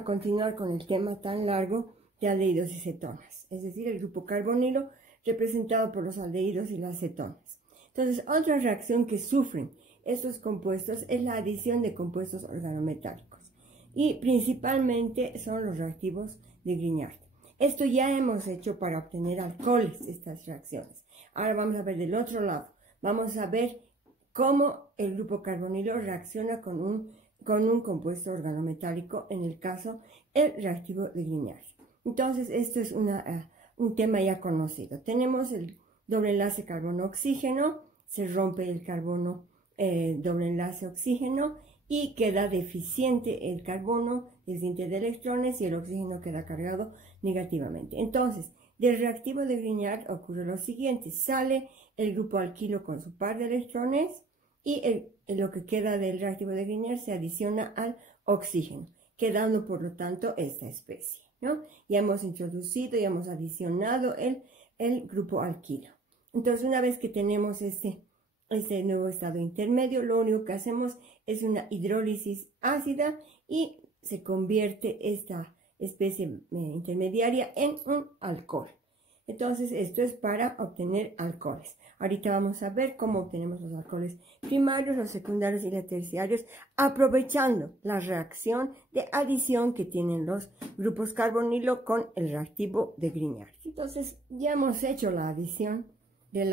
a continuar con el tema tan largo de aldehídos y cetonas, es decir, el grupo carbonilo representado por los aldehídos y las cetonas. Entonces, otra reacción que sufren estos compuestos es la adición de compuestos organometálicos y principalmente son los reactivos de Grignard. Esto ya hemos hecho para obtener alcoholes, estas reacciones. Ahora vamos a ver del otro lado, vamos a ver cómo el grupo carbonilo reacciona con un compuesto organometálico, en el caso, el reactivo de Grignard. Entonces, esto es un tema ya conocido. Tenemos el doble enlace carbono-oxígeno, se rompe el carbono doble enlace oxígeno y queda deficiente el carbono, deficiente de electrones, y el oxígeno queda cargado negativamente. Entonces, del reactivo de Grignard ocurre lo siguiente: sale el grupo alquilo con su par de electrones y lo que queda del reactivo de Grignard se adiciona al oxígeno, quedando por lo tanto esta especie, ¿no? Ya hemos introducido y hemos adicionado el grupo alquilo. Entonces, una vez que tenemos este nuevo estado intermedio, lo único que hacemos es una hidrólisis ácida y se convierte esta especie intermediaria en un alcohol. Entonces, esto es para obtener alcoholes. Ahorita vamos a ver cómo obtenemos los alcoholes primarios, los secundarios y los terciarios, aprovechando la reacción de adición que tienen los grupos carbonilo con el reactivo de Grignard. Entonces, ya hemos hecho la adición de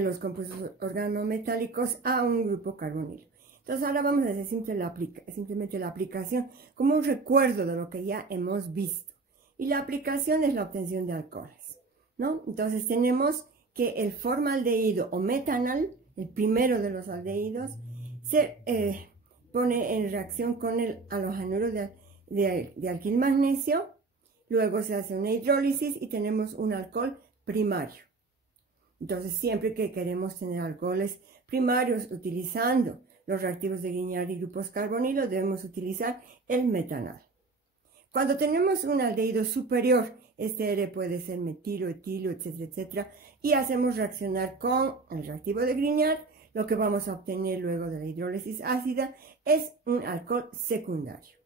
los compuestos organometálicos a un grupo carbonilo. Entonces, ahora vamos a hacer simplemente la aplicación como un recuerdo de lo que ya hemos visto. Y la aplicación es la obtención de alcoholes, ¿no? Entonces, tenemos que el formaldehído o metanal, el primero de los aldehídos, se pone en reacción con el halogenuro de alquil magnesio. Luego se hace una hidrólisis y tenemos un alcohol primario. Entonces, siempre que queremos tener alcoholes primarios utilizando los reactivos de Grignard y grupos carbonilo, debemos utilizar el metanal. Cuando tenemos un aldehído superior, este R puede ser metilo, etilo, etcétera, etcétera, y hacemos reaccionar con el reactivo de Grignard, lo que vamos a obtener luego de la hidrólisis ácida es un alcohol secundario.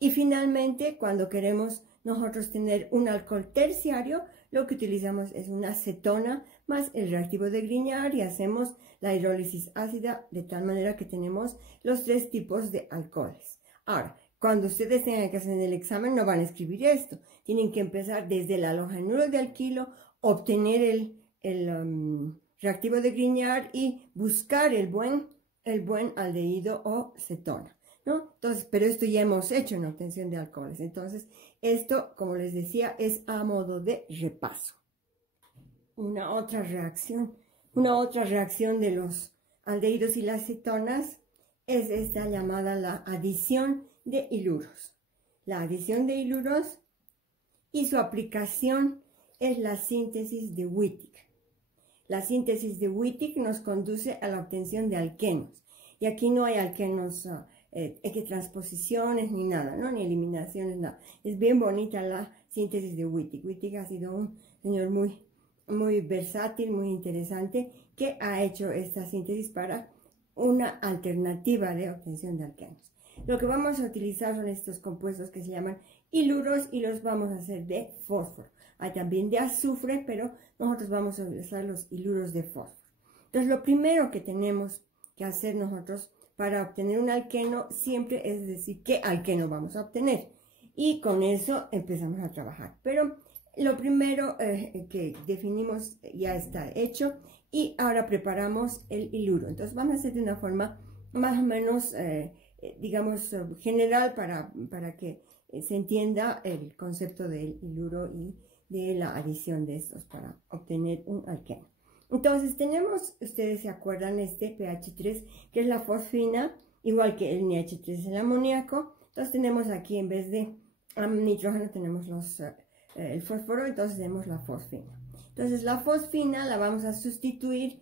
Y finalmente, cuando queremos nosotros tener un alcohol terciario, lo que utilizamos es una cetona más el reactivo de Grignard y hacemos la hidrólisis ácida de tal manera que tenemos los tres tipos de alcoholes. Ahora, cuando ustedes tengan que hacer el examen no van a escribir esto. Tienen que empezar desde el halogenuro de alquilo, obtener el reactivo de Grignard y buscar el buen aldehído o cetona, ¿no? Entonces, pero esto ya hemos hecho en obtención de alcoholes. Entonces, esto, como les decía, es a modo de repaso. Una otra reacción de los aldehídos y las cetonas es esta llamada la adición de hiluros. La adición de hiluros y su aplicación es la síntesis de Wittig. La síntesis de Wittig nos conduce a la obtención de alquenos. Y aquí no hay alquenos transposiciones ni nada, ¿no? Ni eliminaciones, nada. Es bien bonita la síntesis de Wittig. Wittig ha sido un señor muy, muy versátil, muy interesante, que ha hecho esta síntesis para una alternativa de obtención de alquenos. Lo que vamos a utilizar son estos compuestos que se llaman hiluros y los vamos a hacer de fósforo. Hay también de azufre, pero nosotros vamos a utilizar los hiluros de fósforo. Entonces, lo primero que tenemos que hacer nosotros para obtener un alqueno siempre es decir qué alqueno vamos a obtener. Y con eso empezamos a trabajar. Pero lo primero que definimos ya está hecho y ahora preparamos el hiluro. Entonces, vamos a hacer de una forma más o menos digamos, general para que se entienda el concepto del hiluro y de la adición de estos para obtener un alqueno. Entonces tenemos, ustedes se acuerdan, este pH3 que es la fosfina, igual que el NH3 es el amoníaco. Entonces tenemos aquí, en vez de nitrógeno, tenemos el fósforo, entonces tenemos la fosfina. Entonces la fosfina la vamos a sustituir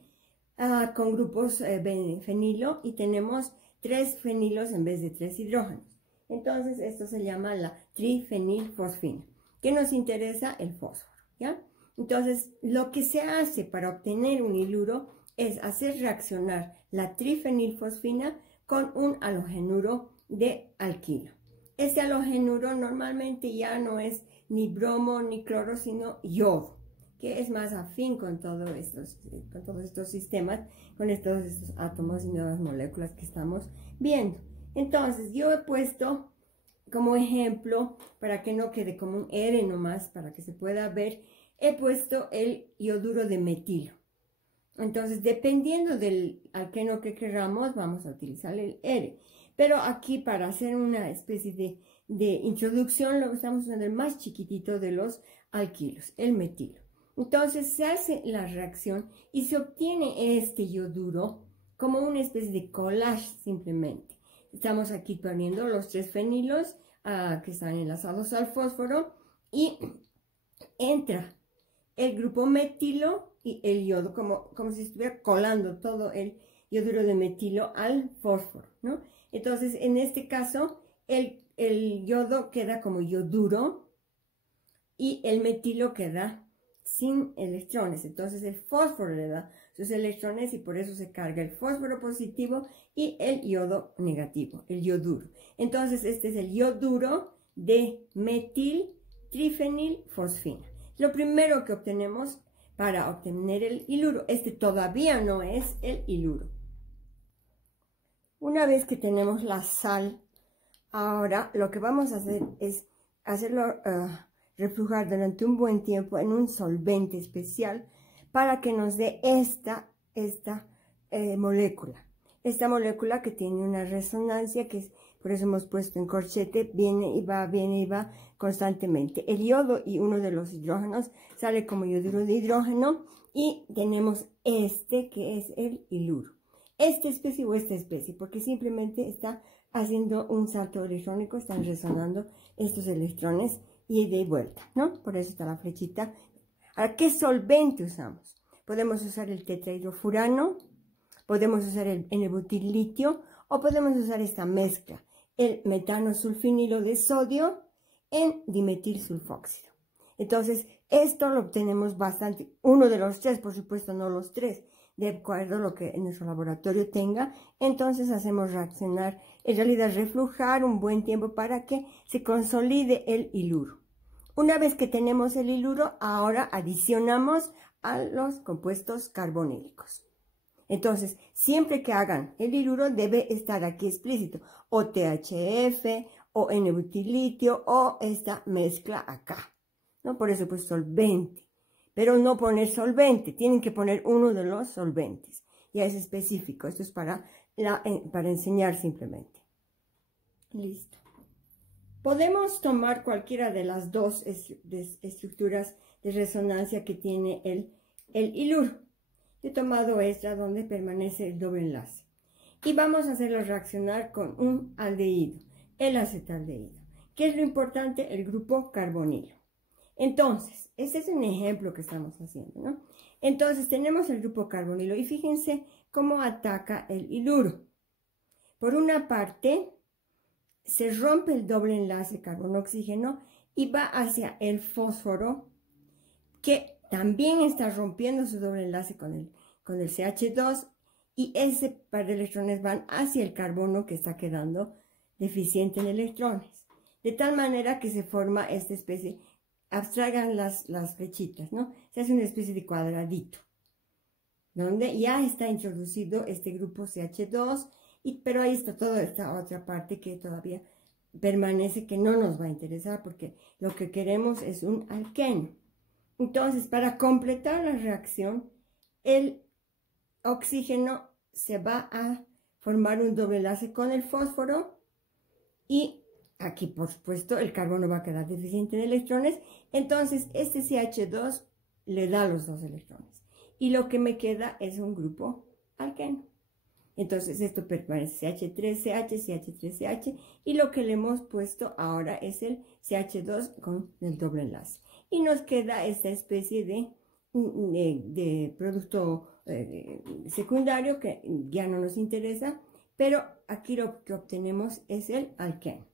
con grupos fenilo y tenemos 3 fenilos en vez de 3 hidrógenos. Entonces, esto se llama la trifenilfosfina. ¿Qué nos interesa? El fósforo, ¿ya? Entonces, lo que se hace para obtener un hiluro es hacer reaccionar la trifenilfosfina con un halogenuro de alquilo. Este halogenuro normalmente ya no es ni bromo ni cloro, sino yodo, que es más afín con todos estos sistemas, con todos estos átomos y nuevas moléculas que estamos viendo. Entonces, yo he puesto como ejemplo, para que no quede como un R nomás, para que se pueda ver, he puesto el ioduro de metilo. Entonces, dependiendo del alqueno que queramos, vamos a utilizar el R. Pero aquí, para hacer una especie de introducción, lo estamos usando el más chiquitito de los alquilos, el metilo. Entonces, se hace la reacción y se obtiene este ioduro como una especie de collage simplemente. Estamos aquí poniendo los 3 fenilos que están enlazados al fósforo y entra el grupo metilo y el yodo, como si estuviera colando todo el ioduro de metilo al fósforo, ¿no? Entonces, en este caso, el yodo queda como ioduro y el metilo queda sin electrones. Entonces, el fósforo le da sus electrones y por eso se carga el fósforo positivo y el yodo negativo, el yoduro. Entonces, este es el yoduro de metil trifenilfosfina. Lo primero que obtenemos para obtener el iluro. Este todavía no es el iluro. Una vez que tenemos la sal, ahora lo que vamos a hacer es hacerlo reflujar durante un buen tiempo en un solvente especial para que nos dé esta molécula. Esta molécula que tiene una resonancia, que es, por eso hemos puesto en corchete, viene y va constantemente. El yodo y uno de los hidrógenos sale como yoduro de hidrógeno y tenemos este que es el iluro. Esta especie o esta especie, porque simplemente está haciendo un salto electrónico, están resonando estos electrones y de vuelta, ¿no? Por eso está la flechita. Ahora, ¿qué solvente usamos? Podemos usar el tetrahidrofurano, podemos usar el N-butil-litio o podemos usar esta mezcla, el metano sulfinilo de sodio en dimetil sulfóxido. Entonces, esto lo obtenemos bastante, uno de los 3, por supuesto, no los 3, de acuerdo a lo que en nuestro laboratorio tenga. Entonces hacemos reaccionar, en realidad reflujar un buen tiempo para que se consolide el iluro. Una vez que tenemos el iluro, ahora adicionamos a los compuestos carbonílicos. Entonces, siempre que hagan el iluro debe estar aquí explícito, o THF, o N-butil-litio, o esta mezcla acá, ¿no? Por eso pues solvente. Pero no poner solvente, tienen que poner uno de los solventes. Ya es específico, esto es para enseñar simplemente. Listo. Podemos tomar cualquiera de las dos estructuras de resonancia que tiene el iluro. He tomado esta donde permanece el doble enlace. Y vamos a hacerlo reaccionar con un aldehído, el acetaldehído. ¿Qué es lo importante? El grupo carbonilo. Entonces, este es un ejemplo que estamos haciendo, ¿no? Entonces, tenemos el grupo carbonilo y fíjense cómo ataca el iluro. Por una parte, se rompe el doble enlace carbono-oxígeno y va hacia el fósforo, que también está rompiendo su doble enlace con el CH2, y ese par de electrones van hacia el carbono que está quedando deficiente en electrones. De tal manera que se forma esta especie, abstraigan las flechitas, ¿no? Se hace una especie de cuadradito, donde ya está introducido este grupo CH2, pero ahí está toda esta otra parte que todavía permanece, que no nos va a interesar, porque lo que queremos es un alqueno. Entonces, para completar la reacción, el oxígeno se va a formar un doble enlace con el fósforo y aquí, por supuesto, el carbono va a quedar deficiente en electrones. Entonces, este CH2 le da los 2 electrones. Y lo que me queda es un grupo alqueno. Entonces, esto permanece CH3CH, CH3CH. Y lo que le hemos puesto ahora es el CH2 con el doble enlace. Y nos queda esta especie de producto secundario que ya no nos interesa. Pero aquí lo que obtenemos es el alqueno.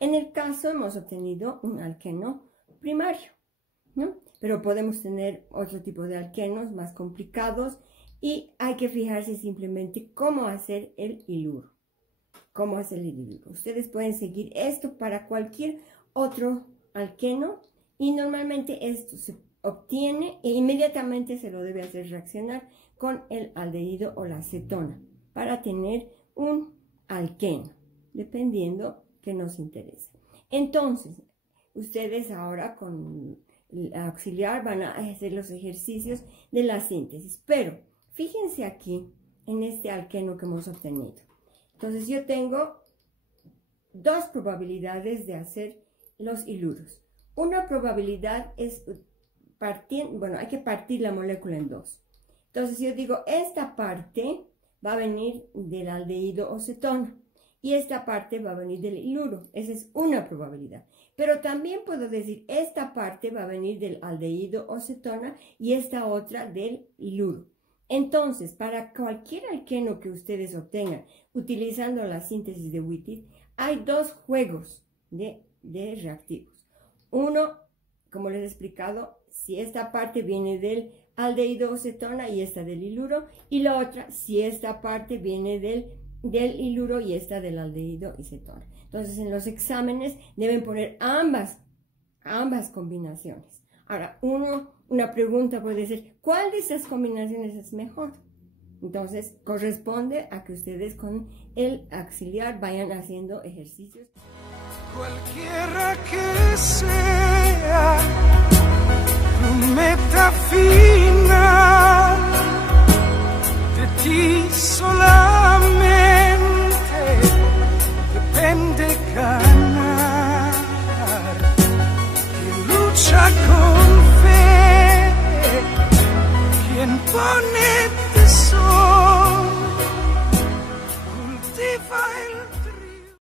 En el caso hemos obtenido un alqueno primario, ¿no? Pero podemos tener otro tipo de alquenos más complicados y hay que fijarse simplemente cómo hacer el iluro. cómo es el iluro. Ustedes pueden seguir esto para cualquier otro alqueno y normalmente esto se obtiene e inmediatamente se lo debe hacer reaccionar con el aldehído o la acetona para tener un alqueno, dependiendo que nos interese. Entonces, ustedes ahora con el auxiliar van a hacer los ejercicios de la síntesis, pero fíjense aquí en este alqueno que hemos obtenido. Entonces yo tengo dos probabilidades de hacer los iluros. Una probabilidad es hay que partir la molécula en dos. Entonces yo digo, esta parte va a venir del aldehído o cetona y esta parte va a venir del iluro. Esa es una probabilidad. Pero también puedo decir, esta parte va a venir del aldehído o cetona y esta otra del iluro. Entonces, para cualquier alqueno que ustedes obtengan utilizando la síntesis de Wittig, hay dos juegos de reactivos. Uno, como les he explicado, si esta parte viene del aldehído o cetona y esta del iluro, y la otra, si esta parte viene del iluro y esta del aldehído y cetona. Entonces, en los exámenes deben poner ambas combinaciones. Ahora, una pregunta puede ser, ¿cuál de estas combinaciones es mejor? Entonces, corresponde a que ustedes con el auxiliar vayan haciendo ejercicios. Cualquiera que sea tu meta final, de ti solamente depende ganar. Quien lucha con fe, quien pone tesoro